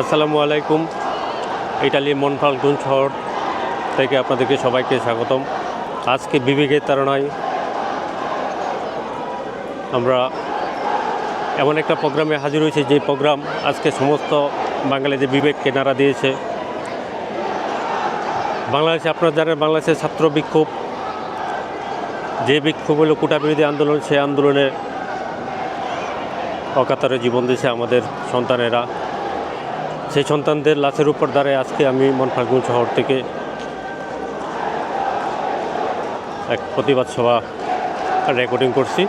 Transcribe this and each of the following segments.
আসসালামু আলাইকুম। ইটালির মনফালগুন শহর থেকে আপনাদেরকে সবাইকে স্বাগতম। আজকে বিবেকের তারণায় আমরা এমন একটা প্রোগ্রামে হাজির হয়েছি, যে প্রোগ্রাম আজকে সমস্ত বাঙালিদের বিবেককে নাড়া দিয়েছে। বাংলাদেশে আপনারা জানেন, বাংলাদেশের ছাত্র বিক্ষোভ, যে বিক্ষোভ হলো কোটা বিরোধী আন্দোলন, সেই আন্দোলনে অকাতরে জীবন দিয়েছে আমাদের সন্তানেরা। সেই সন্তানদের লাশের উপর দাঁড়ায় আজকে আমি মনফাল্গুন শহর থেকে এক প্রতিবাদ সভা রেকর্ডিং করছি।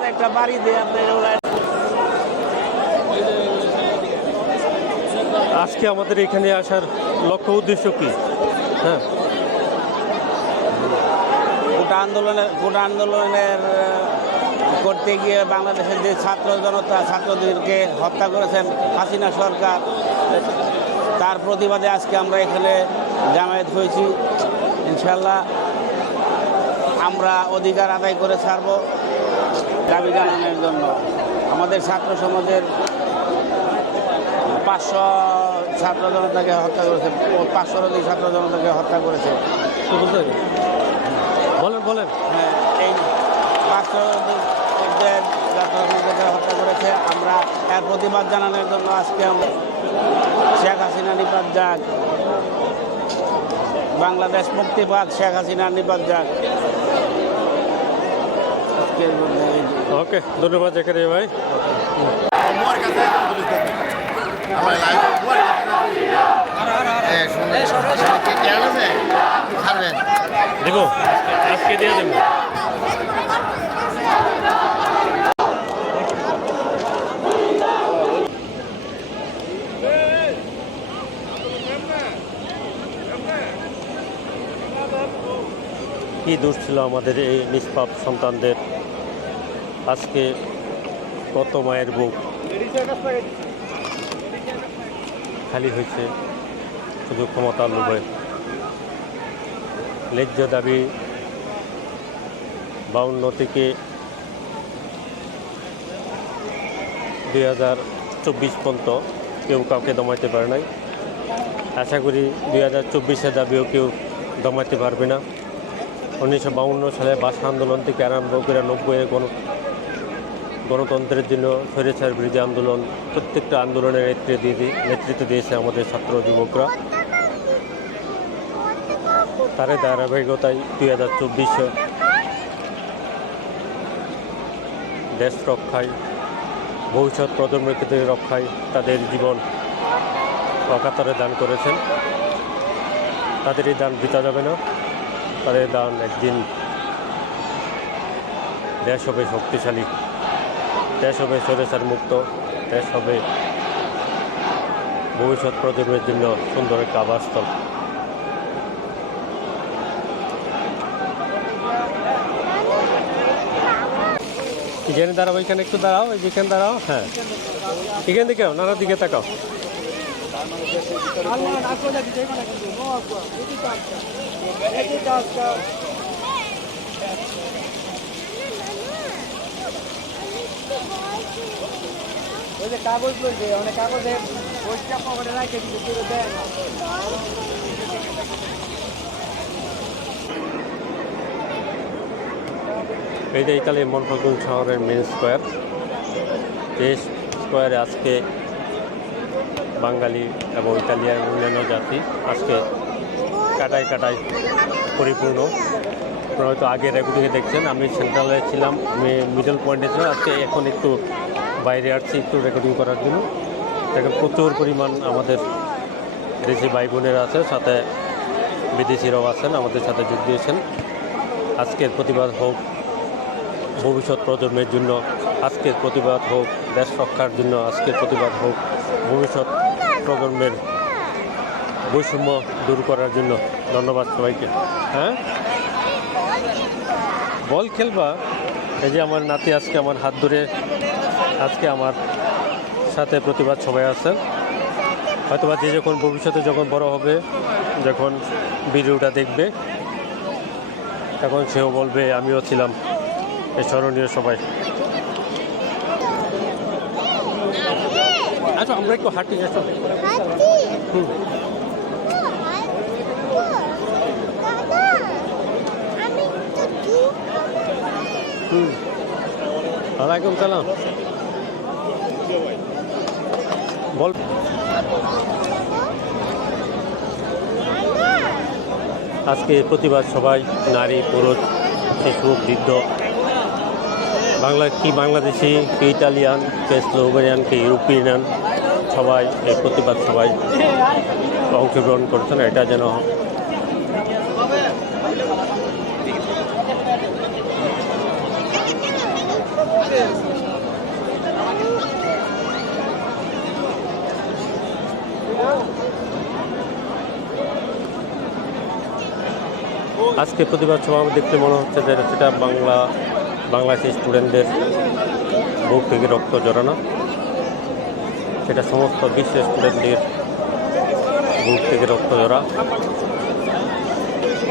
জুতার একটা বাড়ি দিয়ে আপনি আজকে আমাদের এখানে আসার লক্ষ্য উদ্দেশ্য কি? হ্যাঁ। গোটা আন্দোলনের গোটা আন্দোলনের করতে গিয়ে বাংলাদেশের যে ছাত্র জনতা ছাত্রদেরকে হত্যা করেছেন হাসিনা সরকার তার প্রতিবাদে আজকে আমরা এখানে জামায়াত হয়েছি। ইনশাল্লাহ আমরা অধিকার আদায় করে ছাড়ব। দাবি জানানোর জন্য আমাদের ছাত্র সমাজের পাঁচশো ছাত্র জনতাকে হত্যা করেছে পাঁচশোর অধিক ছাত্র জনতাকে হত্যা করেছে? বলেন বলেন। হ্যাঁ, এই পাঁচশো হত্যা করেছে। আমরা এর প্রতিবাদ জানানোর জন্য আজকে আমরা শেখ হাসিনা নিপাত যাক। বাংলাদেশ মুক্তি পাক শেখ হাসিনা নিপাত যাক আজকের মধ্যে এই যে- ওকে ধন্যবাদ ভাই কেন আছে ছাড়বেন দেব আজকে দিয়ে দেবো কি দোষ ছিল আমাদের এই নিষ্পাপ সন্তানদের? আজকে কত মায়ের বুক? খালি হয়েছে শুধু ক্ষমতার লোভে। ন্যায্য দাবি বাউন্ন থেকে দুই হাজার চব্বিশ পর্যন্ত কেউ কাউকে দমাইতে পারে নাই। আশা করি দুই হাজার চব্বিশের দাবিও কেউ দমাইতে পারবে না। উনিশশো বাউন্ন সালে ভাষা আন্দোলন থেকে আরম্ভ করে নব্বইয়ের গণ গণতন্ত্রের জন্য স্বৈরাচার বিরোধী আন্দোলন, প্রত্যেকটা আন্দোলনের নেতৃত্ব দিয়ে নেতৃত্ব দিয়েছে আমাদের ছাত্র যুবকরা। তার ধারাবাহিকতায় দুই হাজার চব্বিশে দেশ রক্ষায়, ভবিষ্যৎ প্রজন্মের ক্ষেত্রে রক্ষায় তাদের জীবন অকাতরে দান করেছেন। তাদের এই দান বৃথা যাবে না। তাদের দান একদিন। দেশ হবে শক্তিশালী। দেশ হবে স্বৈরাচার মুক্ত। দেশ হবে ভবিষ্যৎ প্রজন্মের জন্য সুন্দর একটা আবাসস্থল। এখানে দাঁড়াও এখানে একটু দাঁড়াও, এই যেখানে দাঁড়াও হ্যাঁ। এখান দিকে নানার দিকে তাকাও। ওই যে কাগজ লইছে অনেক কাগজে বইটা পকেটে রাখে দিতে পুরো দেয় না এই যে ইতালির মনফাগুন শহরের মেন স্কোয়ার এই স্কোয়ারে আজকে বাঙালি এবং ইতালিয়ান অন্যান্য জাতি আজকে কাটায় কাটায় পরিপূর্ণ। আপনারা হয়তো আগে রেকর্ডিংয়ে দেখছেন, আমি সেন্ট্রালে ছিলাম, আমি মিডল পয়েন্টে ছিলাম, আজকে এখন একটু বাইরে আসছি একটু রেকর্ডিং করার জন্য। এখন প্রচুর পরিমাণ আমাদের দেশি ভাই বোনেরা আছে, সাথে বিদেশিরাও আছেন, আমাদের সাথে যোগ দিয়েছেন। আজকের প্রতিবাদ হোক, ভবিষ্যৎ প্রজন্মের জন্য আজকের প্রতিবাদ হোক, দেশ রক্ষার জন্য আজকের প্রতিবাদ হোক, ভবিষ্যৎ প্রজন্মের বৈষম্য দূর করার জন্য ধন্যবাদ সবাইকে। হ্যাঁ? বল খেলবা। এই যে আমার নাতি আজকে আমার হাত ধরে, আজকে আমার সাথে প্রতিবাদ সবাই আছেন। হয়তোবা যে যখন ভবিষ্যতে যখন বড় হবে, যখন ভিডিওটা দেখবে, তখন সেও বলবে, আমিও ছিলাম। এই স্মরণীয় সবাই। আচ্ছা আমরা একটু হাঁটি আসো হুম। হুম। ওয়ালাইকুম সালাম। বল। আজকে প্রতিবাদ সবাই নারী পুরুষ শিশু বৃদ্ধ বাংলা কি বাংলাদেশি কি ইটালিয়ান কে স্লোভেনিয়ান কে ইউরোপিয়ান সবাই, এই প্রতিবাদ সবাই অংশগ্রহণ করছেন, এটা যেন আজকে প্রতিবাদ সভা দেখতে মনে হচ্ছে যে সেটা বাংলা, বাংলাদেশি স্টুডেন্টদের বুক থেকে রক্ত জড়ানো সেটা সমস্ত বিশ্বের স্টুডেন্টদের বুক থেকে রক্ত জড়া।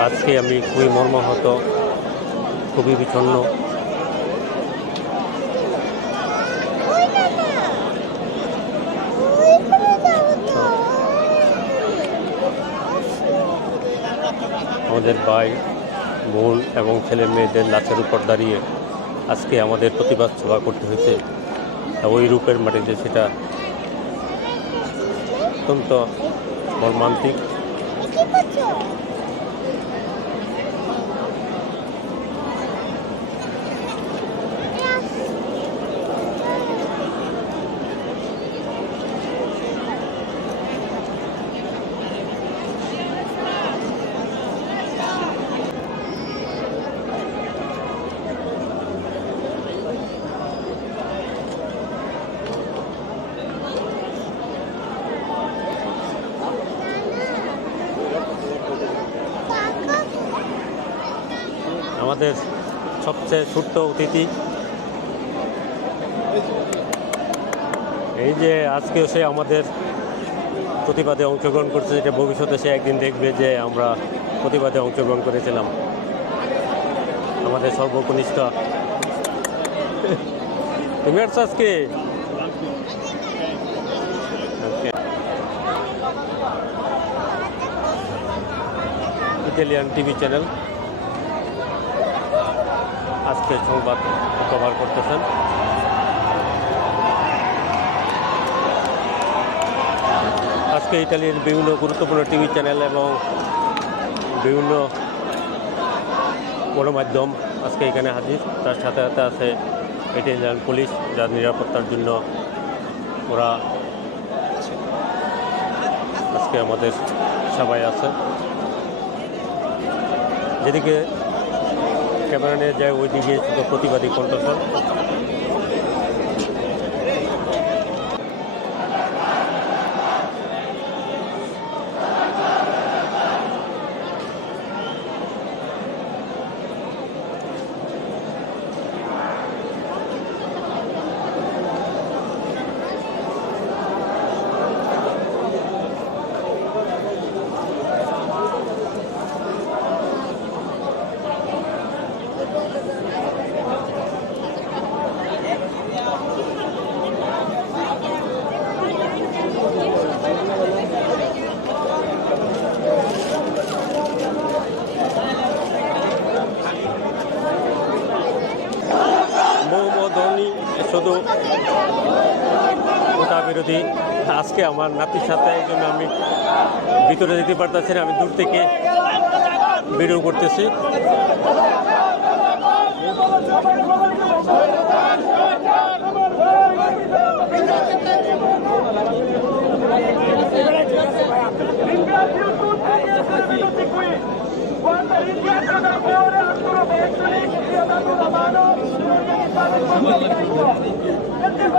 আজকে আমি খুবই মর্মাহত, খুবই বিচ্ছন্ন আমাদের ভাই, বোন এবং ছেলে মেয়েদের লাচের উপর দাঁড়িয়ে আজকে আমাদের প্রতিবাদ সভা করতে হয়েছে। ওই রূপের মাটিতে সেটা অত্যন্ত মর্মান্তিক। আমাদের সবচেয়ে ছোট্ট অতিথি। এই যে আজকেও সে আমাদের প্রতিবাদে অংশগ্রহণ করছে যেটা ভবিষ্যতে সে একদিন দেখবে যে আমরা প্রতিবাদে অংশগ্রহণ করেছিলাম। আমাদের সর্বকনিষ্ঠ। তুমি আসছো আজকে. Italian TV channel. আজকে সংবাদ কভার করতেছেন। আজকে ইতালির বিভিন্ন গুরুত্বপূর্ণ টিভি চ্যানেল এবং বিভিন্ন গণমাধ্যম আজকে এখানে হাজির। তার সাথে সাথে আছে ইটালিয়ান পুলিশ, যার নিরাপত্তার জন্য ওরা আজকে আমাদের সবাই আছে। যেদিকে ক্যামেরা নিয়ে যায় ওইদিকে দিকে প্রতিবাদী কণ্ঠস্বর মৌমধনী শুধু ওটা বিরোধী আজকে আমার নাতির সাথে এই জন্য আমি ভিতরে যেতে পারতেছি না, আমি দূর থেকে ভিডিও করতেছি।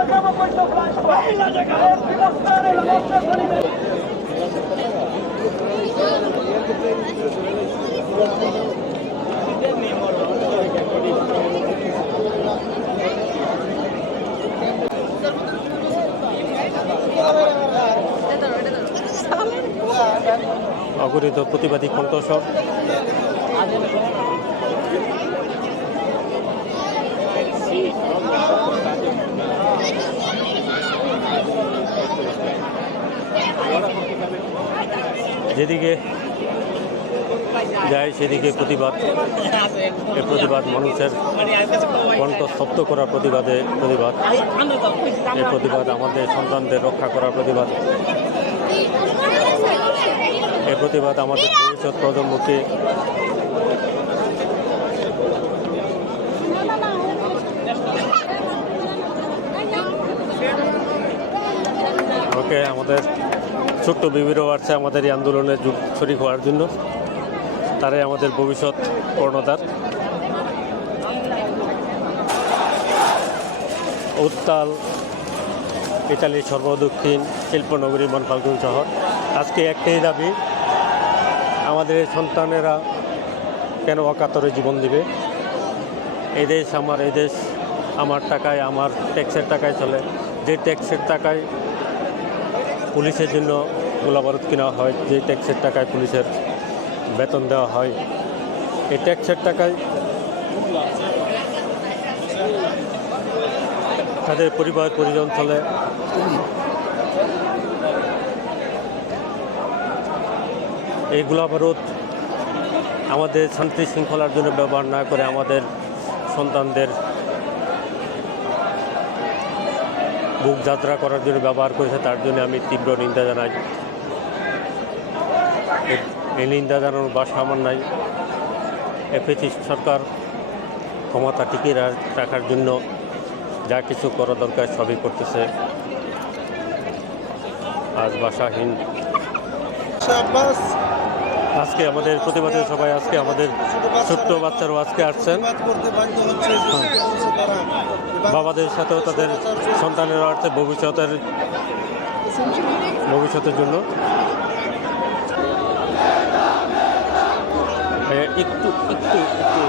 Fare questo flash. Perché facciamo questo? Per dimostrare la nostra solidarietà. অগরিত প্রতিবাদী কণ্ঠস্বর যেদিকে যায় সেদিকে প্রতিবাদ। এ প্রতিবাদ মানুষের কণ্ঠ স্তব্ধ করার প্রতিবাদে প্রতিবাদ। এই প্রতিবাদ আমাদের সন্তানদের রক্ষা করার প্রতিবাদ। এ প্রতিবাদ আমাদের ভবিষ্যৎ প্রজন্মকে আমাদের ছোট্ট বিবিরও আসছে আমাদের এই আন্দোলনে শরিক হওয়ার জন্য। তারাই আমাদের ভবিষ্যৎ কর্ণধার। উত্তাল ইতালির সর্বদক্ষিণ শিল্পনগরী মনফালগুন শহর। আজকে একটাই দাবি, আমাদের সন্তানেরা কেন অকাতরে জীবন দিবে? এই দেশ আমার, এই দেশ আমার টাকায়, আমার ট্যাক্সের টাকায় চলে। যে ট্যাক্সের টাকায় পুলিশের জন্য গোলাবারুদ কেনা হয়, যে ট্যাক্সের টাকায় পুলিশের বেতন দেওয়া হয়, এই ট্যাক্সের টাকায় তাদের পরিবার, পরিজন চলে। এই গোলাবারুদ আমাদের শান্তি শৃঙ্খলার জন্য ব্যবহার না করে আমাদের সন্তানদের বুক যাত্রা করার জন্য ব্যবহার করেছে, তার জন্য আমি তীব্র নিন্দা জানাই। এই নিন্দা জানানোর বাসা আমার নাই। এপিটি সরকার ক্ষমতা টিকিয়ে রাখার জন্য যা কিছু করা দরকার সবই করতেছে। আজ বাসাহীন। আজকে আমাদের প্রতিবাদের সবাই আজকে আমাদের ছোট্ট বাচ্চারাও আজকে আসছেন। তারা বাবাদের সাথেও তাদের সন্তানেরা আসছে ভবিষ্যতের ভবিষ্যতের জন্য। একটু একটু একটু।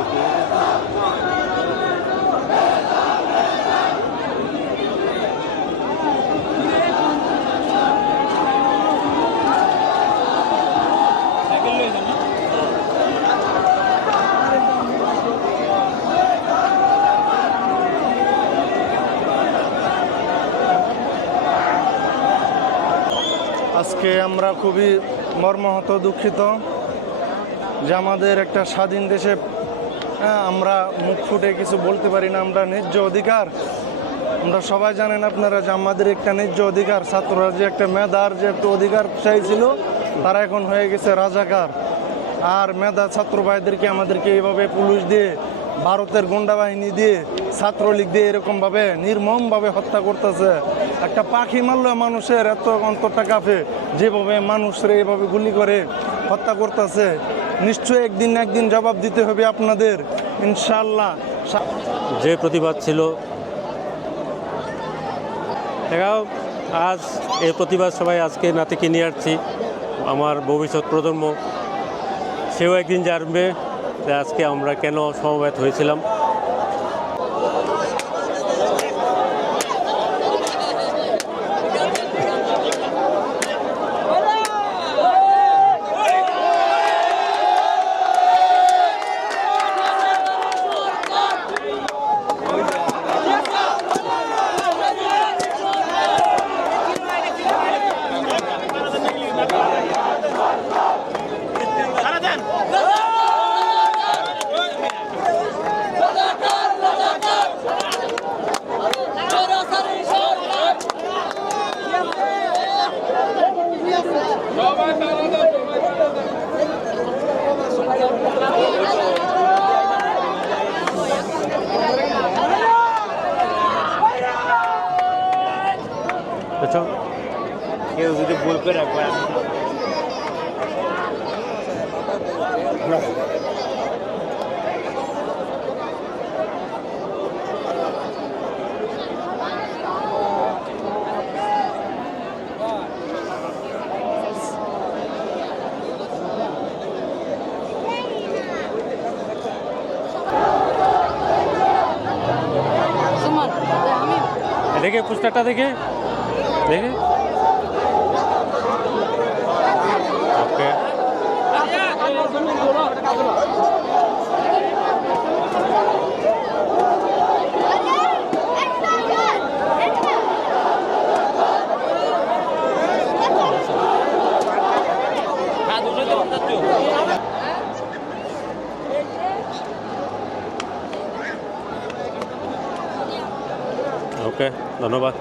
আজকে আমরা খুবই মর্মাহত দুঃখিত যে আমাদের একটা স্বাধীন দেশে হ্যাঁ, আমরা মুখ ফুটে কিছু বলতে পারি না আমরা ন্যায্য অধিকার। আমরা সবাই জানেন আপনারা যে আমাদের একটা ন্যায্য অধিকার ছাত্ররা যে একটা মেধার যে একটা অধিকার চাইছিল তারা এখন হয়ে গেছে রাজাকার। আর মেধা ছাত্র ভাইদেরকে আমাদেরকে এইভাবে পুলিশ দিয়ে ভারতের গুন্ডা বাহিনী দিয়ে, ছাত্রলীগ দিয়ে এরকমভাবে নির্মমভাবে হত্যা করতেছে। একটা পাখি মারলে মানুষের এত অন্তরটা কাঁপে, যেভাবে মানুষরে এভাবে গুলি করে হত্যা করতেছে। নিশ্চয়ই একদিন একদিন জবাব দিতে হবে আপনাদের। ইনশাল্লাহ যে প্রতিবাদ ছিল আজ এই প্রতিবাদ সবাই আজকে নাতিকে নিয়ে আসছি, আমার ভবিষ্যৎ প্রজন্ম। সেও একদিন জানবে। আজকে আমরা কেন সমবেত হয়েছিলাম? কেউ যদি ভুল করে রাখবে দেখে পোস্টারটা দেখে দেখে ওকে ওকে ধন্যবাদ।